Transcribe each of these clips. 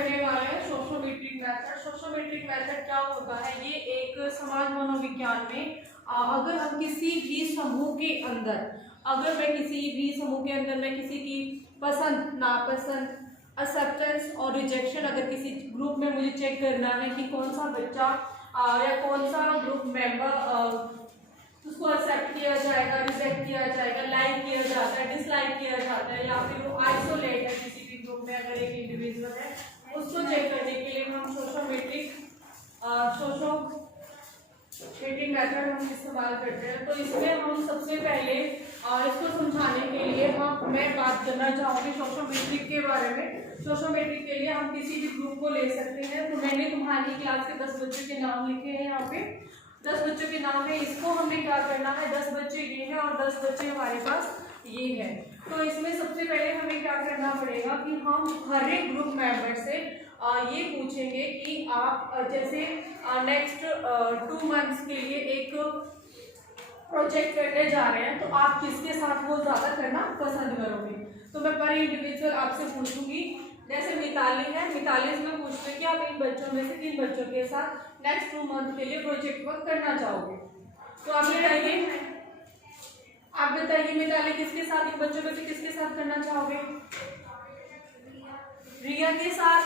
पढ़ने वाले हैं सोशियोमेट्रिक मेथड। सोशियोमेट्रिक मेथड क्या होता है? ये एक समाज मनोविज्ञान में अगर हम किसी भी समूह के अंदर, अगर मैं किसी भी समूह के अंदर मैं किसी की पसंद, नापसंद, एक्सेप्टेंस और रिजेक्शन, अगर किसी ग्रुप में मुझे चेक करना है कि कौन सा बच्चा या कौन सा ग्रुप मेंबर उसको एक्सेप्ट किया जाएगा, रिजेक्ट किया जाएगा, लाइक किया जाता है, डिसलाइक किया जाता है, या फिर वो आइसोलेट है किसी भी ग्रुप में, अगर एक इंडिविजुअल है, उसको चेक करने के लिए हम सोशियोमेट्रिक मेथड हम इस्तेमाल करते हैं। तो इसमें हम सबसे पहले इसको समझाने के लिए मैं बात करना चाहूँगी सोशियोमेट्रिक के बारे में। सोशियोमेट्रिक के लिए हम किसी भी ग्रुप को ले सकते हैं। तो मैंने तुम्हारी क्लास के 10 बच्चों के नाम लिखे हैं, यहाँ पे 10 बच्चों के नाम है। इसको हमें क्या करना है, 10 बच्चे ये हैं और 10 बच्चे हमारे पास ये है। तो इसमें सबसे पहले हमें क्या करना पड़ेगा कि हम हर एक ग्रुप मेंबर से ये पूछेंगे कि आप जैसे नेक्स्ट 2 मंथ्स के लिए एक प्रोजेक्ट करने जा रहे हैं, तो आप किसके साथ वो ज़्यादा करना पसंद करोगे। तो मैं पर इंडिविजुअल आपसे पूछूंगी। जैसे मिताली है, मिताली से मैं पूछती हूँ कि आप इन बच्चों में से किन बच्चों के साथ नेक्स्ट 2 मंथ के लिए प्रोजेक्ट वर्क करना चाहोगे। तो आप बताइए मिताली किसके साथ, इन बच्चों में से किसके साथ करना चाहोगे? रिया के साथ।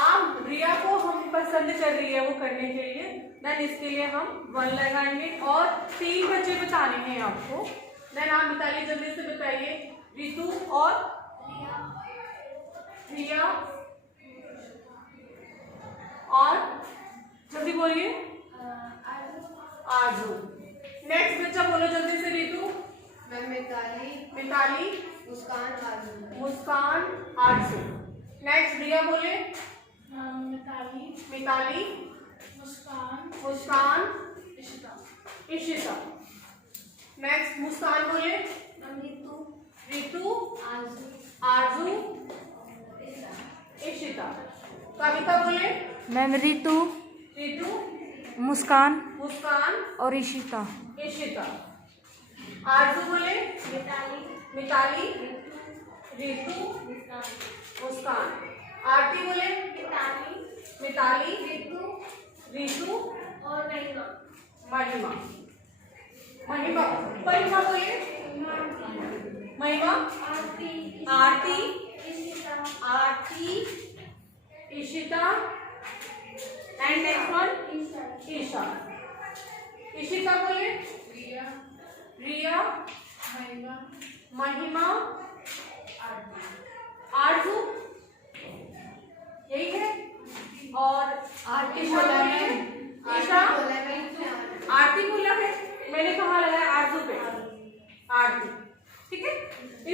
आप रिया को हम पसंद कर रही है वो करने के लिए, देन इसके लिए हम 1 लगाएंगे और 3 बच्चे बताने हैं आपको। देन आप मिताली जल्दी से बताइए, रितु और रिया और जल्दी बोलिए आरजू। नेक्स्ट बच्चा बोलो जल्दी से। रितु, मैं मिताली, मुस्कान, आरजू। आरजू। नेक्स्ट रिया बोले। मिताली, मुस्कान, इशिता। नेक्स्ट मुस्कान बोले। रितु, आरजू, इशिता। कविता बोले। मैम रितु, मुस्कान और इशिता। आरजू बोले। मिताली, रितु, मुस्कान। आरती बोले। मिताली, रितु और महिमा। महिमा बोले। Mahima, Aarti, Ishita and next one Isha. Ishita बोले। रिया, महिमा, आरजू, यही है। और ईशा बोले। ईशा, आरती बोला है, मैंने कहा लगाया आरजू पे, आरती, ठीक है।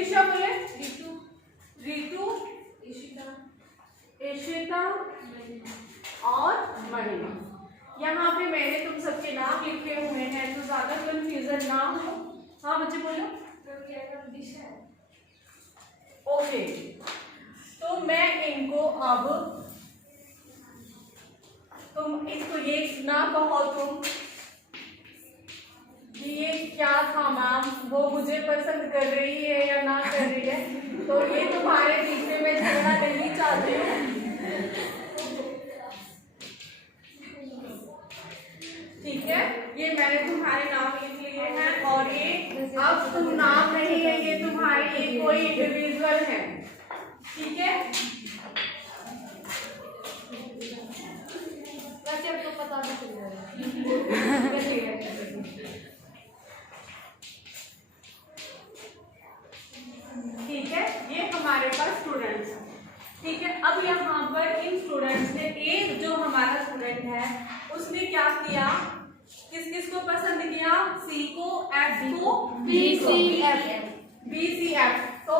ईशा बोले। रितु, इशिता और महिमा। यहाँ पे मैंने तुम सबके नाम लिखे हुए हैं, तो ज्यादा कंफ्यूजन ना हो। हाँ बच्चे बोलो। ओके, तो मैं इनको अब, तुम इसको ये ना कहो तुम कि ये क्या था मैम, वो मुझे पसंद कर रही है या ना कर रही है, तो ये तुम्हारे बीच में मैं झगड़ा नहीं चाहती हूँ, ठीक है। ये मैंने तुम्हारे नाम लिख लिए हैं और ये अब तुम नाम नहीं है, ये तुम्हारे ये कोई इंडिविजुअल है, ठीक है। वैसे अब तो पता भी चल जाएगा। ठीक है, ये हमारे पास स्टूडेंट्स हैं, ठीक है। अब यहाँ पर इन स्टूडेंट्स ने, एक जो हमारा स्टूडेंट है उसने क्या किया, किस किस को पसंद किया, सी को, एफ को, बी सी एफ। तो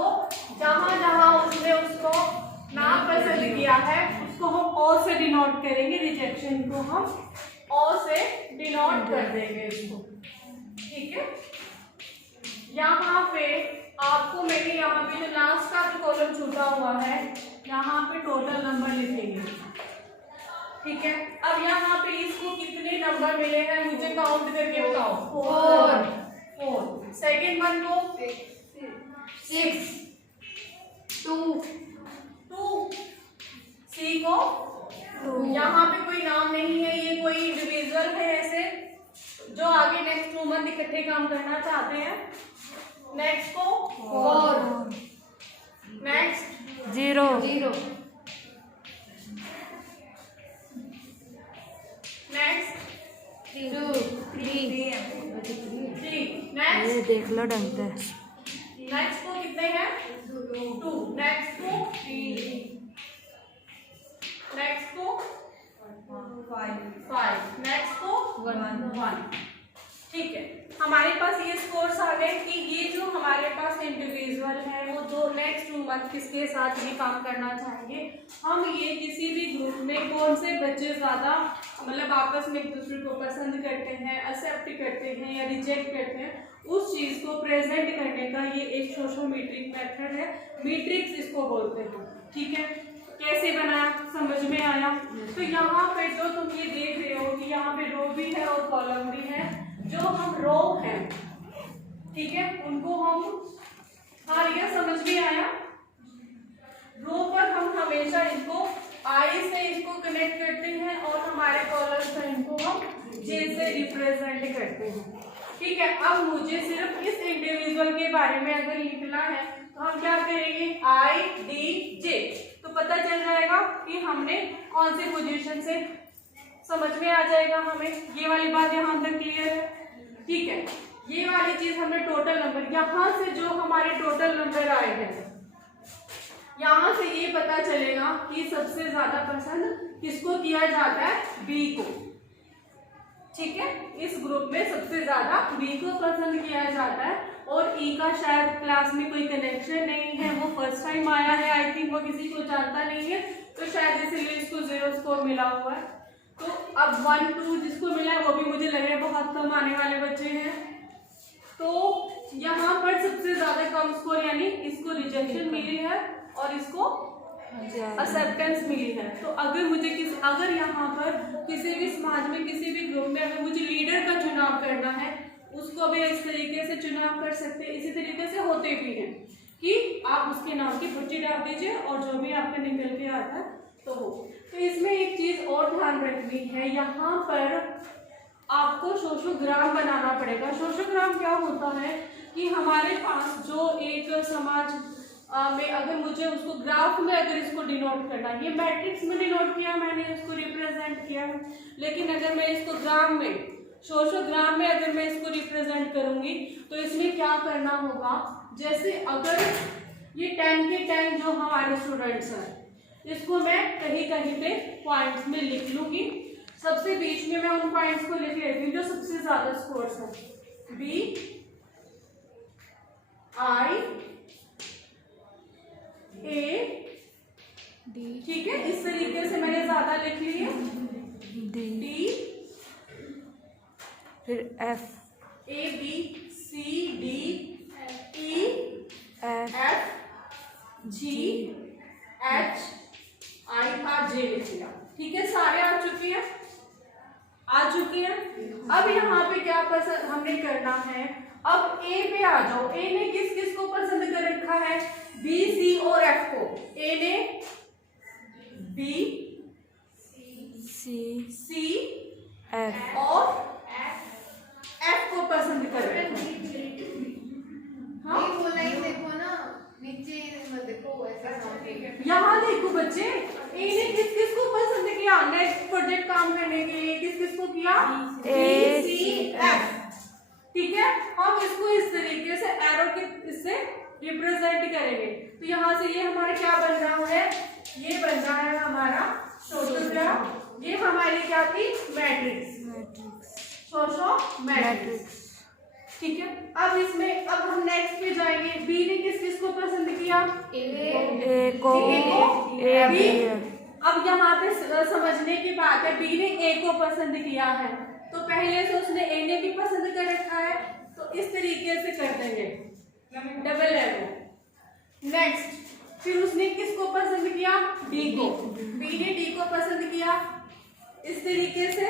जहां जहां उसने उसको ना पसंद किया है उसको हम ओ से डिनोट करेंगे, रिजेक्शन को हम ओ से डिनोट कर देंगे इसको, ठीक है। यहाँ पे आपको मैंने यहाँ पे जो लास्ट का जो कॉलम छूटा हुआ है यहाँ पे टोटल नंबर लिखेंगे, ठीक है। अब यहाँ पे इसको कितने नंबर मिले हैं मुझे काउंट करके बताओ। 4। सेकेंड वन को 6, 2, यहाँ पे कोई नाम नहीं है, ये कोई इंडिविजुअल है ऐसे जो आगे नेक्स्ट 2 मंथ इकट्ठे काम करना चाहते हैं। नेक्स्ट को 4, नेक्स्ट 0 नेक्स्ट 2 3 ये नेक्स्ट देख लो ढंग से। नेक्स्ट को कितने हैं 2, नेक्स्ट को 3, नेक्स्ट को 5, नेक्स्ट को 1। ठीक है, हमारे पास ये स्कोर्स आ गए कि ये जो हमारे पास इंडिविजुअल है वो जो नेक्स्ट 2 मंथ किसके साथ ये काम करना चाहेंगे। हम ये किसी भी ग्रुप में कौन से बच्चे ज़्यादा मतलब आपस में एक दूसरे को पसंद करते हैं, एक्सेप्ट करते हैं या रिजेक्ट करते हैं, उस चीज़ को प्रेजेंट करने का ये एक सोशियोमेट्रिक मेथड है। मैट्रिक्स इसको बोलते हैं। ठीक है, कैसे बनाया समझ में आया। तो यहाँ पे जो तुम ये देख रहे हो कि यहाँ पे रो भी है और कॉलम भी है। जो हम रो हैं, ठीक है, उनको हम ये समझ में आया। रो पर हम हमेशा इनको आई से इसको कनेक्ट करते हैं और हमारे कॉलम पर इनको हम जे से रिप्रेजेंट करते हैं। ठीक है, अब मुझे सिर्फ इस इंडिविजुअल के बारे में अगर लिखना है तो हम क्या करेंगे IDJ, तो पता चल जाएगा कि हमने कौन सी पोजीशन से, समझ में आ जाएगा हमें। ये वाली बात यहाँ तक क्लियर है। ठीक है, ये वाली चीज हमने टोटल नंबर, यहाँ से जो हमारे टोटल नंबर आए हैं यहाँ से ये पता चलेगा कि सबसे ज्यादा पसंद किसको किया जाता है, B को। ठीक है, इस ग्रुप में सबसे ज्यादा B को पसंद किया जाता है और E का शायद क्लास में कोई कनेक्शन नहीं है, वो फर्स्ट टाइम आया है, आई थिंक वो किसी को जानता नहीं है, तो शायद इसीलिए इसको 0 स्कोर मिला हुआ है। तो अब 1 2 जिसको मिला है वो भी मुझे लग रहा है बहुत कम आने वाले बच्चे हैं। तो यहाँ पर सबसे ज्यादा कम स्कोर यानी इसको रिजेक्शन मिली है और इसको एक्सेप्टेंस मिली है। तो अगर मुझे अगर यहाँ पर किसी भी समाज में किसी भी ग्रुप में अगर मुझे लीडर का चुनाव करना है, उसको भी इस तरीके से चुनाव कर सकते हैं। इसी तरीके से होते भी हैं कि आप उसके नाम की पर्ची डाल दीजिए और जो भी आपके निकल के आता है तो हो। तो इसमें एक चीज और ध्यान रखनी है, यहाँ पर आपको सोशोग्राम बनाना पड़ेगा। सोशोग्राम क्या होता है कि हमारे पास जो एक समाज में अगर मुझे उसको ग्राफ में अगर इसको डिनोट करना है, ये मैट्रिक्स में डिनोट किया मैंने, इसको रिप्रेजेंट किया, लेकिन अगर मैं इसको ग्राम में, सोशोग्राम में अगर मैं इसको रिप्रेजेंट करूंगी तो इसमें क्या करना होगा, जैसे अगर ये 10 के 10 जो हमारे स्टूडेंट्स हैं, इसको मैं कहीं कहीं पे पॉइंट्स में लिख लूंगी। सबसे बीच में मैं उन पॉइंट्स को लिख लेती हूँ जो सबसे ज्यादा स्कोर्स है, BI A D। ठीक है, इस तरीके से मैंने ज्यादा लिख ली है। D फिर F A B C D E F G H I का J लिख लिया। ठीक है, सारे आ चुकी हैं, आ चुकी हैं। अब यहाँ पे क्या पसंद हमने करना है, अब A पे आ जाओ। A ने किस किस को पसंद कर रखा है, B C और F को। A ने B C F और F को पसंद कर रखा है। हाँ, नहीं बोला ही देखो ना, नीचे मत देखो, ऐसा यहाँ देखो बच्चे, ए ने किस किस को पसंद किया नेक्स्ट प्रोजेक्ट काम करने के लिए, किस किस को किया, A C F। ठीक है, हम इसको इस तरीके से एरो के इससे रिप्रेजेंट करेंगे। तो यहाँ से ये हमारा क्या बन रहा है, ये बन रहा है हमारा सोशोग्राम। ये हमारी क्या थी, मैट्रिक्स, सोशोमेट्रिक्स। ठीक है, अब इसमें अब हम नेक्स्ट पे जाएंगे। बी ने किस किस को पसंद किया, A को बी। अब यहाँ पे समझने की बात है, बी ने ए को पसंद किया है तो पहले से उसने ए ने भी पसंद कर रखा है, तो इस तरीके से कर देंगे डबल एरो। नेक्स्ट फिर उसने किसको पसंद किया, डी को। बी ने डी को पसंद किया इस तरीके से।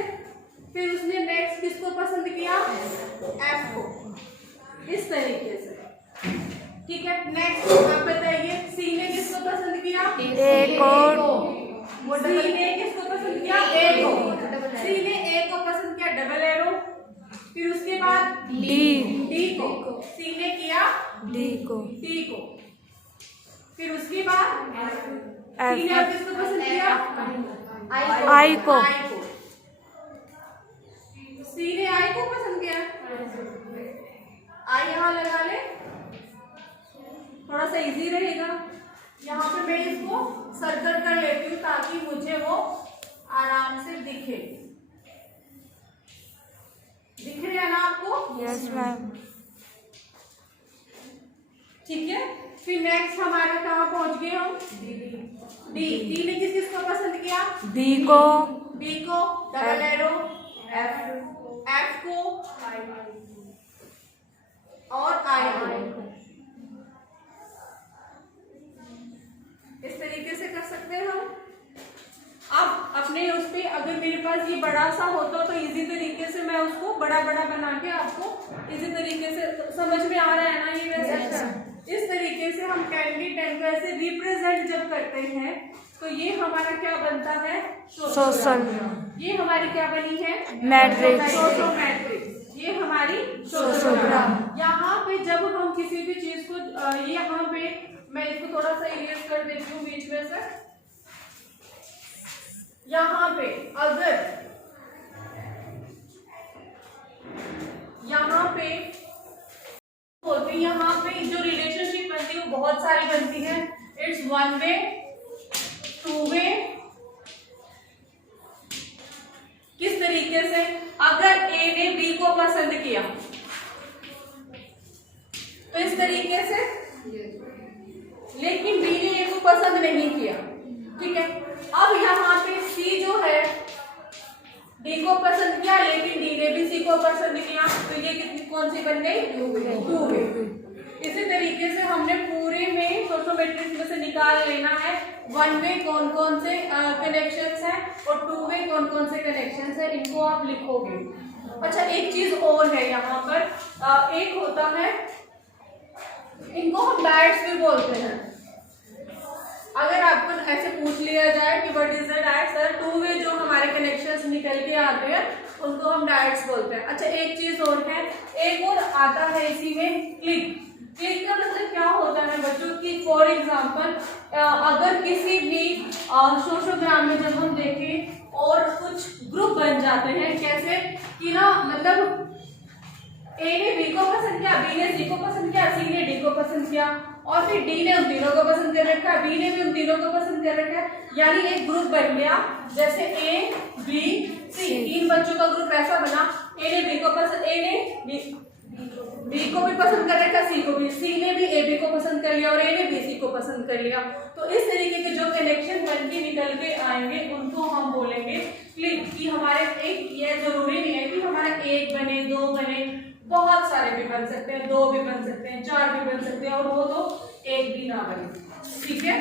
फिर उसने नेक्स्ट किसको पसंद किया, एफ को, इस तरीके से। ठीक है, नेक्स्ट आप बताइए, सी ने किसको पसंद किया, A को। वो वो सी ने किसको पसंद किया? ए को। सी ने ए को पसंद किया, डबल एरो। फिर उसके बाद डी को। सी ने किया डी को। डी को। फिर उसके बाद सी ने एफ किसको पसंद किया? आई को। सी ने आई को पसंद किया। आई यहाँ लगा ले, थोड़ा सा इजी रहेगा। यहाँ पे मैं इसको सर्कल कर लेती हूँ ताकि मुझे वो आराम से दिखे। दिख रही है ना आपको? Yes ma'am. ठीक है, फिर नेक्स्ट हमारे कहाँ पहुंच गए हम? डी। डी ने किस किस को पसंद किया? डी को। बी को, डबल एरो, एफ को और आई को। इस तरीके से कर सकते हैं हम। अब अपने उस पे अगर मेरे पास ये बड़ा सा होता तो इजी तरीके से मैं उसको बड़ा बड़ा बना के आपको इजी तरीके से समझ में आ रहा है ना ये वैसे। इस तरीके से हम 10 की 10 को ऐसे रिप्रेजेंट जब करते हैं तो ये हमारा क्या बनता है? सोशल। ये हमारी क्या बनी है? मैट्रिक्स। सोशोमैट्रिक्स। ये हमारी सोशोग्राम। यहाँ पे जब हम किसी भी चीज को ये यहाँ पे मैं इसको थोड़ा सा इरेज कर देती हूँ बीच में से। यहाँ पे अगर यहाँ पे बोलते हैं, यहाँ पे जो रिलेशनशिप बनती है वो बहुत सारी बनती है। इट्स 1 वे, 2 वे। किस तरीके से? अगर ए ने बी को पसंद किया तो इस तरीके से, लेकिन बी ने ए को पसंद नहीं किया। ठीक है, अब यहाँ पे सी जो है डी को पसंद किया लेकिन डी ने भी सी को पसंद किया, तो ये कितनी कौन सी बन गई? 2 वे। इसी तरीके से हमने पूरे में सोशोमैट्रिक्स में से निकाल लेना है 1 वे कौन कौन से कनेक्शंस हैं और 2 वे कौन कौन से कनेक्शंस हैं, इनको आप लिखोगे। अच्छा, एक चीज और है यहाँ पर, एक होता है, इनको हम डायट्स भी बोलते हैं। अगर आपको ऐसे पूछ लिया जाए कि what is the diet, sir 2 वे जो हमारे कनेक्शंस निकल के आते हैं उनको हम डायट्स बोलते हैं। अच्छा, एक चीज और है, एक और आता है इसी में क्लिक। क्लिक का मतलब क्या होता है बच्चों की? फॉर एग्जाम्पल अगर किसी भी सोशोग्राम में जब हम देखें और कुछ ग्रुप बन जाते हैं, कैसे कि ना, मतलब ए ने बी को पसंद किया, बी ने सी को पसंद किया, सी ने डी को पसंद किया और फिर डी ने उन तीनों को पसंद कर रखा है, बी ने भी उन तीनों को पसंद कर रखा है, यानी एक ग्रुप बन गया। जैसे ए बी सी, 3 बच्चों का ग्रुप ऐसा बना। ए ने बी को पसंद, ए ने बी को भी पसंद कर रखा, सी को भी, सी ने भी ए बी को पसंद कर लिया और ए ने बी सी को पसंद कर लिया। तो इस तरीके के जो कनेक्शन बन के निकल के आएंगे उनको हम बोलेंगे क्लिक। कि हमारे एक, ये जरूरी नहीं है कि हमारा 1 बने, 2 बने, बहुत सारे भी बन सकते हैं, 2 भी बन सकते हैं, 4 भी बन सकते हैं और वो तो 1 भी ना बने। ठीक है,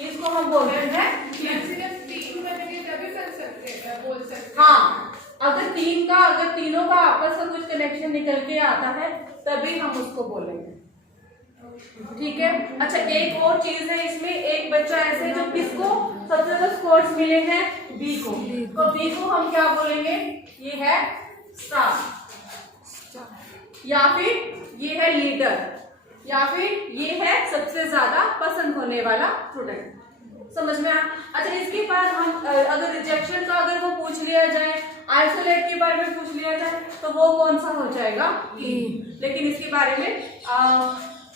इसको हम बोल रहे हैं मैक्सिमम 3 बनेंगे तभी कर सकते हैं, बोल सकते हैं। हाँ, अगर तीनों का आपस में कुछ कनेक्शन निकल के आता है तभी हम उसको बोलेंगे। ठीक है। अच्छा, एक और चीज है इसमें, एक बच्चा ऐसे जो किसको सबसे ज्यादा स्कोर्स मिले हैं? बी को। तो बी को हम क्या बोलेंगे? ये है स्टार, या फिर ये है लीडर, या फिर ये है सबसे ज्यादा पसंद होने वाला स्टूडेंट। समझ में आया? अच्छा, इसके बाद हम अगर रिजेक्शन का अगर वो पूछ लिया जाए, आइसोलेट के बारे में पूछ लिया जाए तो वो कौन सा हो जाएगा? ई। लेकिन इसके बारे में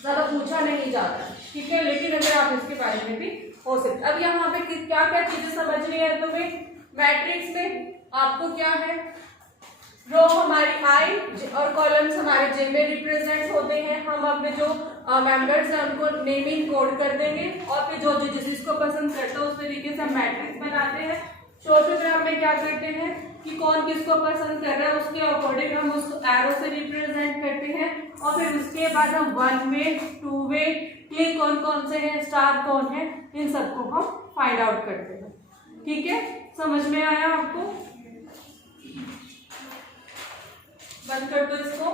ज्यादा पूछा नहीं जाता। ठीक है, लेकिन अगर आप इसके बारे में भी हो सकते। अब यहाँ पे क्या क्या चीजें समझनी है तुम्हें? मैट्रिक्स में आपको क्या है? रो हमारी आई और कॉलम्स हमारे जे में रिप्रेजेंट होते हैं। हम अपने जो मेंबर्स हैं उनको नेमिंग कोड कर देंगे और फिर जो जिसको पसंद करता है उस तरीके से हम मैट्रिक्स बनाते हैं। सोशोग्राम में क्या करते हैं कि कौन किसको पसंद कर रहा है उसके अकॉर्डिंग हम उसको एरो से रिप्रेजेंट करते हैं और फिर उसके बाद हम 1 वे, 2 वे, क्लिक कौन कौन से हैं, स्टार कौन है, इन सबको हम फाइंड आउट करते हैं। ठीक है, समझ में आया आपको? बंद कर दो इसको।